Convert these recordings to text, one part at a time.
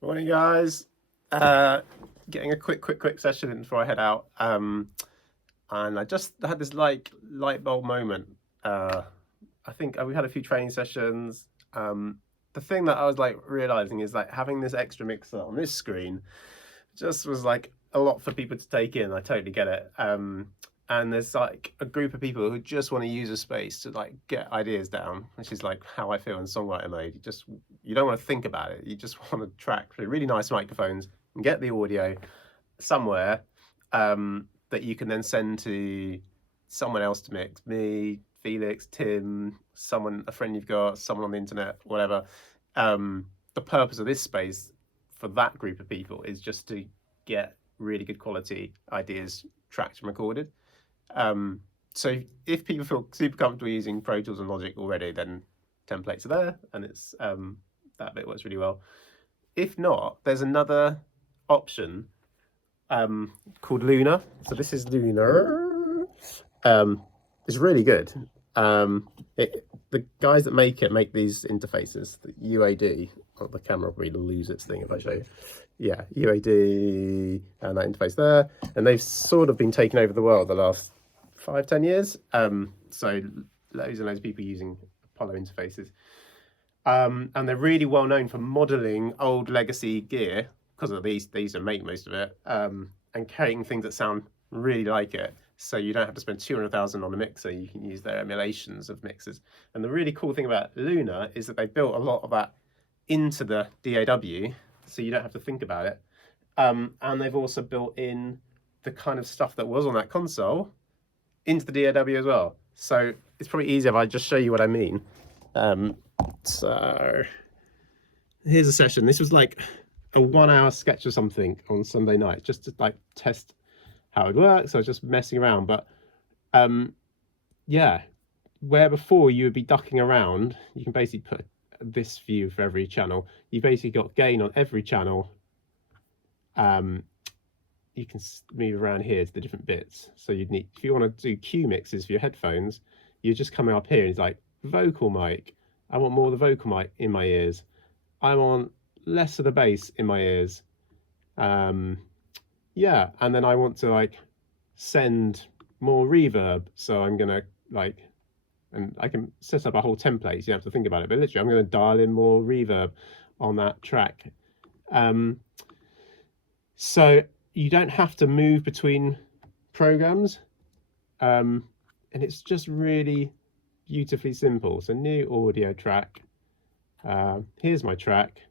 Morning, guys. Getting a quick session in before I head out. And I just had this light bulb moment. I think we had a few training sessions. The thing that I was realizing is having this extra mixer on this screen just was a lot for people to take in. I totally get it. And there's a group of people who just want to use a space to get ideas down, which is how I feel in songwriter mode. You don't want to think about it. You just want to track through really nice microphones and get the audio somewhere that you can then send to someone else to mix. Me, Felix, Tim, a friend you've got, someone on the internet, whatever. The purpose of this space for that group of people is just to get really good quality ideas tracked and recorded. So if people feel super comfortable using Pro Tools and Logic already, then templates are there, and it's that bit works really well. If not, there's another option called Luna. So this is Luna. It's really good. The guys that make these interfaces, the UAD. Oh, the camera will really lose its thing if I show you. Yeah, UAD and that interface there, and they've sort of been taking over the world the last 5-10 years. So loads and loads of people using Apollo interfaces, and they're really well known for modeling old legacy gear because of these are make most of it, and creating things that sound really like it. So you don't have to spend 200,000 on a mixer. You can use their emulations of mixers. And the really cool thing about Luna is that they built a lot of that into the DAW, so you don't have to think about it. And they've also built in the kind of stuff that was on that console into the DAW as well. So it's probably easier if I just show you what I mean. So here's a session. This was like a 1-hour sketch or something on Sunday night, just to test how it works. So I was just messing around, but yeah, where before you would be ducking around, you can basically put this view for every channel. You've basically got gain on every channel. You can move around here to the different bits. So you'd need, if you want to do Q mixes for your headphones, you just come up here and it's like vocal mic. I want more of the vocal mic in my ears. I want less of the bass in my ears. Yeah, and then I want to send more reverb. So I'm gonna and I can set up a whole template, so you don't have to think about it, but literally I'm going to dial in more reverb on that track. So you don't have to move between programs, and it's just really beautifully simple. So new audio track, here's my track,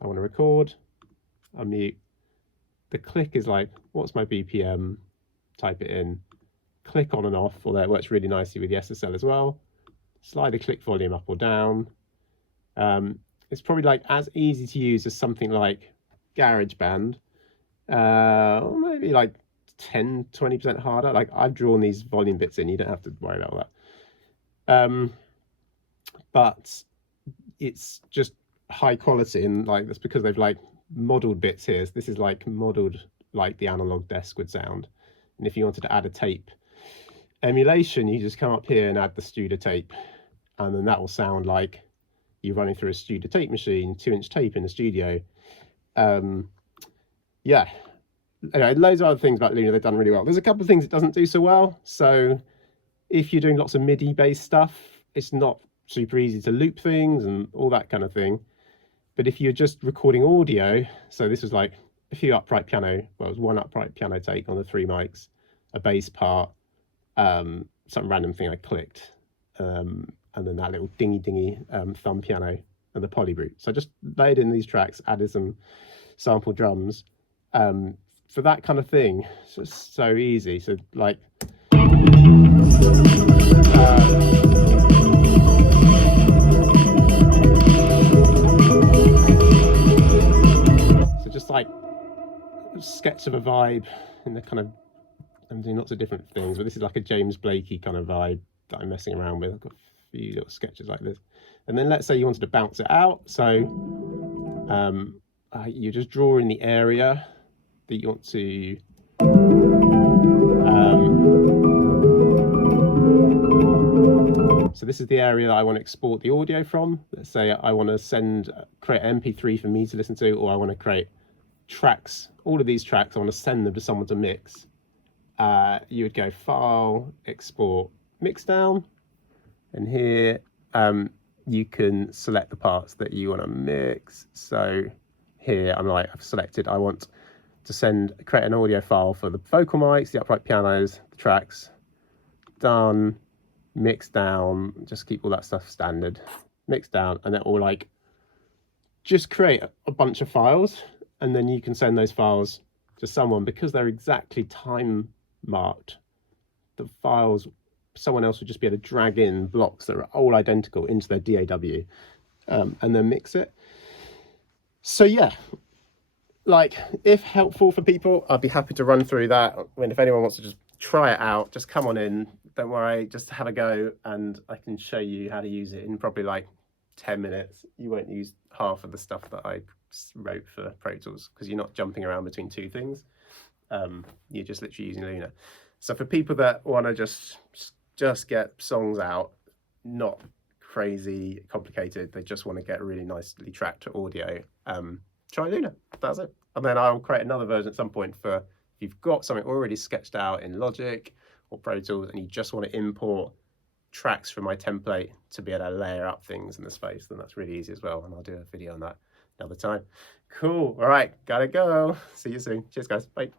I want to record, unmute. The click is what's my BPM, type it in, click on and off, although it works really nicely with the SSL as well. Slide the click volume up or down. It's probably as easy to use as something like GarageBand, or maybe 10-20% harder. I've drawn these volume bits in, you don't have to worry about that. But it's just high quality, and that's because they've modeled bits here. So this is modeled like the analog desk would sound. And if you wanted to add a tape emulation, you just come up here and add the Studio tape, and then that will sound like you're running through a Studio tape machine, 2-inch tape in the studio. Yeah, anyway, loads of other things about Luna they've done really well. There's a couple of things it doesn't do so well. So if you're doing lots of MIDI based stuff, it's not super easy to loop things and all that kind of thing. But if you're just recording audio, so this was a few upright piano, well, it was one upright piano take on the 3 mics, a bass part, some random thing I clicked, and then that little dingy thumb piano and the polybrute. So I just laid in these tracks, added some sample drums. For that kind of thing, it's just so easy. So just a sketch of a vibe in the kind of, I'm doing lots of different things, but this is a James Blakey kind of vibe that I'm messing around with. I've got a few little sketches like this. And then let's say you wanted to bounce it out. So you just draw in the area that you want to So this is the area that I want to export the audio from. Let's say I want to create an MP3 for me to listen to, or I want to create tracks, all of these tracks, I want to send them to someone to mix. You would go File, Export, Mix Down, and here you can select the parts that you want to mix. So here I've selected, I want to create an audio file for the vocal mics, the upright pianos, the tracks. Done, mix down, just keep all that stuff standard. Mix down, and it will just create a bunch of files, and then you can send those files to someone because they're exactly time marked. The files, someone else would just be able to drag in blocks that are all identical into their DAW and then mix it. So yeah, if helpful for people, I'd be happy to run through that. If anyone wants to just try it out, just come on in, don't worry, just have a go, and I can show you how to use it in probably 10 minutes. You won't use half of the stuff that I wrote for Pro Tools because you're not jumping around between two things. You're just literally using Luna. So for people that want to just get songs out, not crazy complicated, they just want to get really nicely tracked audio, try Luna. That's it. And then I'll create another version at some point for if you've got something already sketched out in Logic or Pro Tools and you just want to import tracks from my template to be able to layer up things in the space, then that's really easy as well. And I'll do a video on that another time. Cool. All right, gotta go. See you soon. Cheers, guys. Bye.